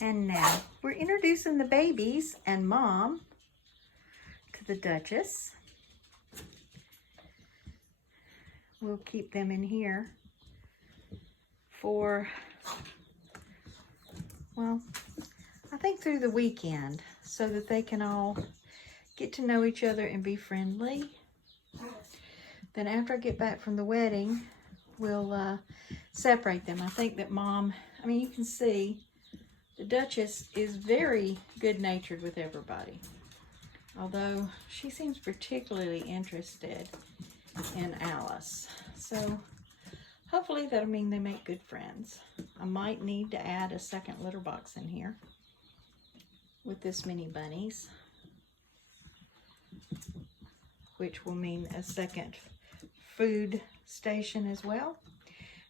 And now we're introducing the babies and Mom to the Duchess. We'll keep them in here for, well, I think through the weekend so that they can all get to know each other and be friendly. Then after I get back from the wedding, we'll separate them. I think that Mom, I mean, you can see the Duchess is very good-natured with everybody, although she seems particularly interested in Alice. So hopefully that'll mean they make good friends. I might need to add a second litter box in here with this many bunnies, which will mean a second food station as well.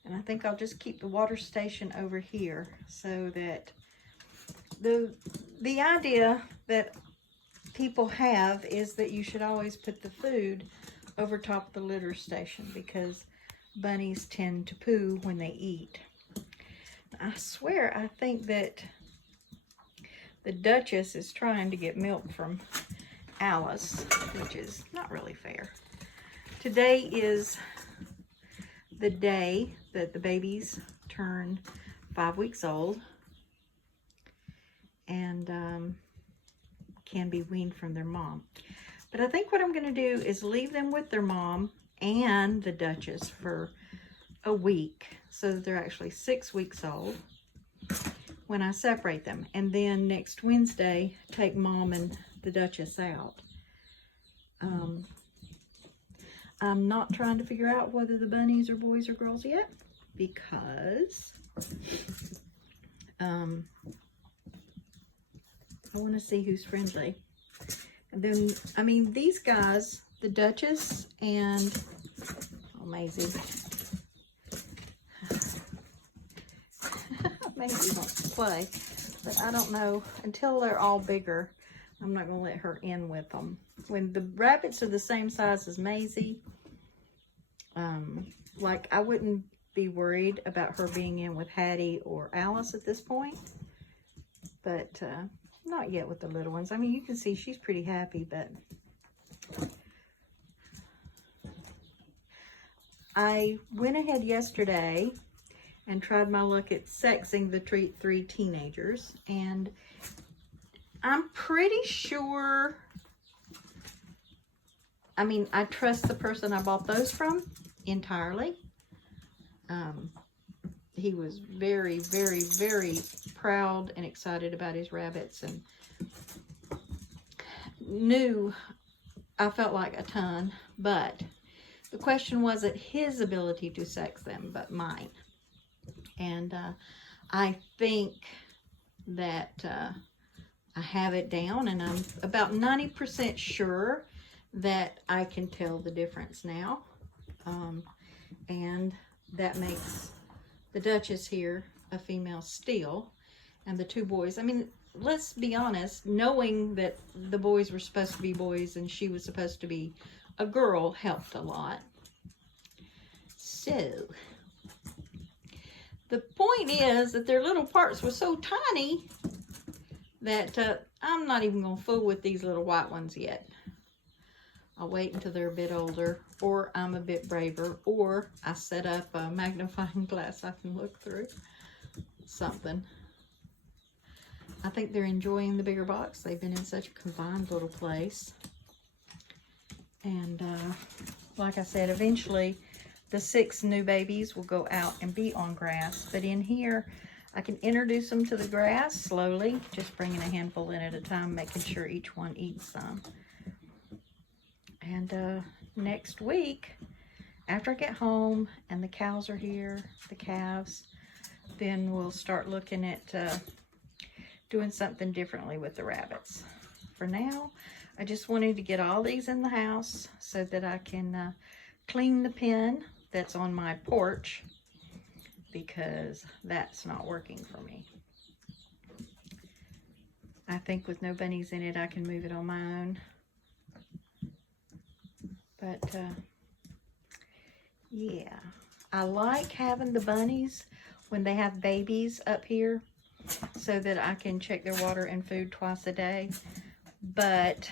And I think I'll just keep the water station over here so that the idea that people have is that you should always put the food over top of the litter station because bunnies tend to poo when they eat. I swear I think that the Duchess is trying to get milk from Alice, which is not really fair. Today is the day that the babies turn 5 weeks old and can be weaned from their mom. But I think what I'm going to do is leave them with their mom and the Duchess for a week so that they're actually 6 weeks old when I separate them. And then next Wednesday, take Mom and the Duchess out. I'm not trying to figure out whether the bunnies are boys or girls yet because I want to see who's friendly. And then, I mean, these guys, the Duchess and, oh, Maisie. Maisie wants to play, but I don't know. Until they're all bigger, I'm not going to let her in with them. When the rabbits are the same size as Maisie, like, I wouldn't be worried about her being in with Hattie or Alice at this point, but not yet with the little ones. I mean, you can see she's pretty happy, but I went ahead yesterday and tried my luck at sexing the three teenagers, and I'm pretty sure, I mean, I trust the person I bought those from entirely. He was very, very, very proud and excited about his rabbits and knew I felt like a ton, but the question wasn't his ability to sex them, but mine. And I think that I have it down, and I'm about 90% sure that I can tell the difference now. And that makes the Duchess here a female still, and the two boys, I mean, let's be honest, knowing that the boys were supposed to be boys and she was supposed to be a girl helped a lot. So the point is that their little parts were so tiny that I'm not even going to fool with these little white ones yet. I'll wait until they're a bit older, or I'm a bit braver, or I set up a magnifying glass I can look through. Something. I think they're enjoying the bigger box. They've been in such a confined little place. And like I said, eventually the 6 new babies will go out and be on grass. But in here, I can introduce them to the grass slowly, just bringing a handful in at a time, making sure each one eats some. And next week, after I get home and the cows are here, the calves, then we'll start looking at doing something differently with the rabbits. For now, I just wanted to get all these in the house so that I can clean the pen that's on my porch, because that's not working for me. I think with no bunnies in it, I can move it on my own. But yeah, I like having the bunnies when they have babies up here so that I can check their water and food twice a day. But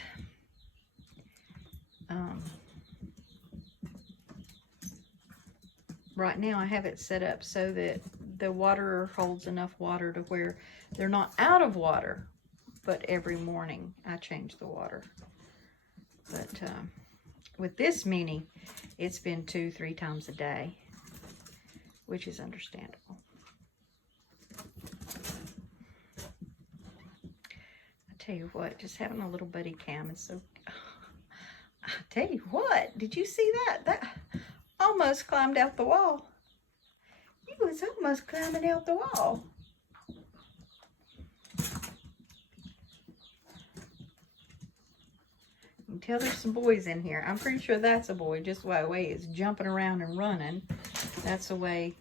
right now I have it set up so that the water holds enough water to where they're not out of water, but every morning I change the water. But with this mini, it's been 2-3 times a day, which is understandable. I tell you what, just having a little buddy cam is so... I tell you what, did you see that? That almost climbed out the wall. He was almost climbing out the wall. You can tell there's some boys in here. I'm pretty sure that's a boy, just by the way it's jumping around and running. That's the way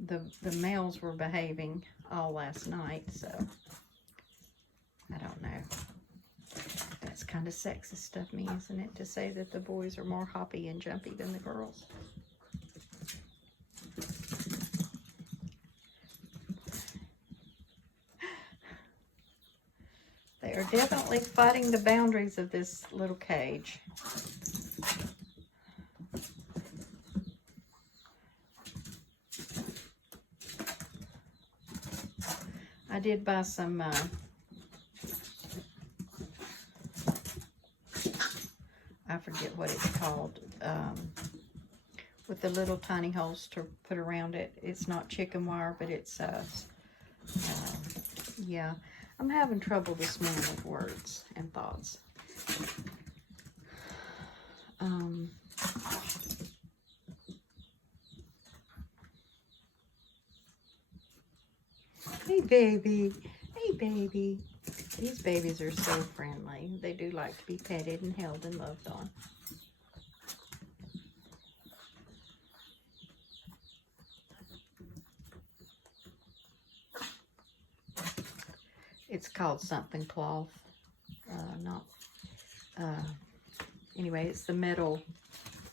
the males were behaving all last night, so I don't know. That's kind of sexist of me, isn't it, to say that the boys are more hoppy and jumpy than the girls? They are definitely fighting the boundaries of this little cage. I did buy some I forget what it's called, with the little tiny holes to put around it. It's not chicken wire, but it's yeah, I'm having trouble this morning with words and thoughts. Hey baby, hey baby. These babies are so friendly. They do like to be petted and held and loved on. It's called something cloth. Anyway, it's the metal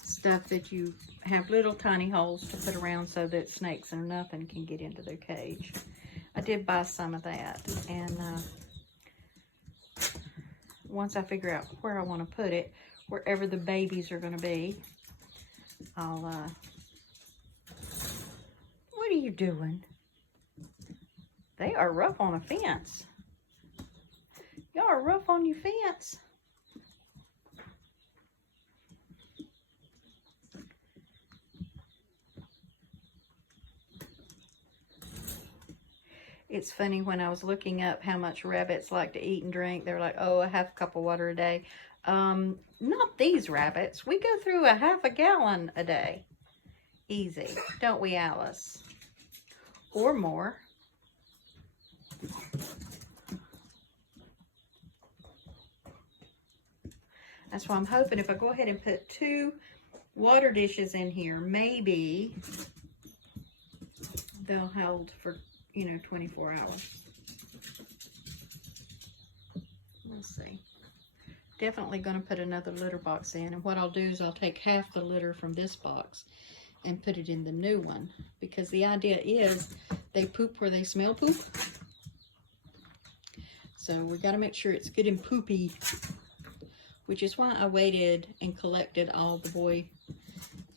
stuff that you have little tiny holes to put around so that snakes or nothing can get into their cage. I did buy some of that, and once I figure out where I want to put it, wherever the babies are going to be, I'll, what are you doing? They are rough on a fence. Y'all are rough on your fence. It's funny, when I was looking up how much rabbits like to eat and drink, they're like, oh, a half cup of water a day. Not these rabbits. We go through a half a gallon a day. Easy. Don't we, Alice? Or more. That's why I'm hoping if I go ahead and put 2 water dishes in here, maybe they'll hold for, 24 hours. We'll see. Definitely going to put another litter box in, and what I'll do is I'll take half the litter from this box and put it in the new one, because the idea is they poop where they smell poop. So we got to make sure it's good and poopy, which is why I waited and collected all the boy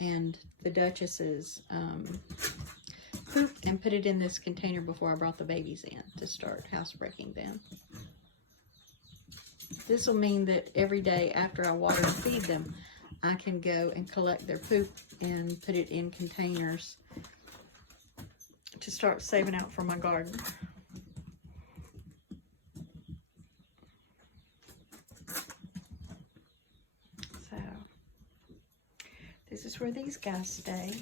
and the Duchess's poop and put it in this container before I brought the babies in to start housebreaking them. This will mean that every day after I water and feed them, I can go and collect their poop and put it in containers to start saving out for my garden. So, this is where these guys stay.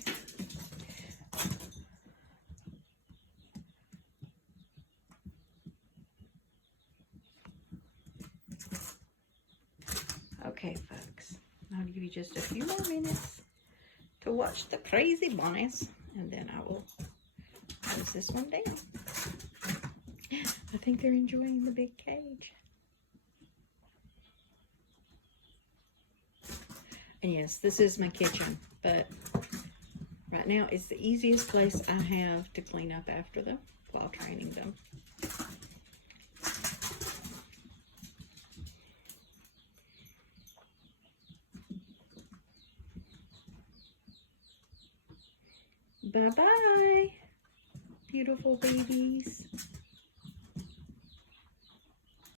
Okay, folks, I'll give you just a few more minutes to watch the crazy bunnies, and then I will close this one down. I think they're enjoying the big cage. And yes, this is my kitchen, but Right now, it's the easiest place I have to clean up after them while training them. Bye-bye, beautiful babies.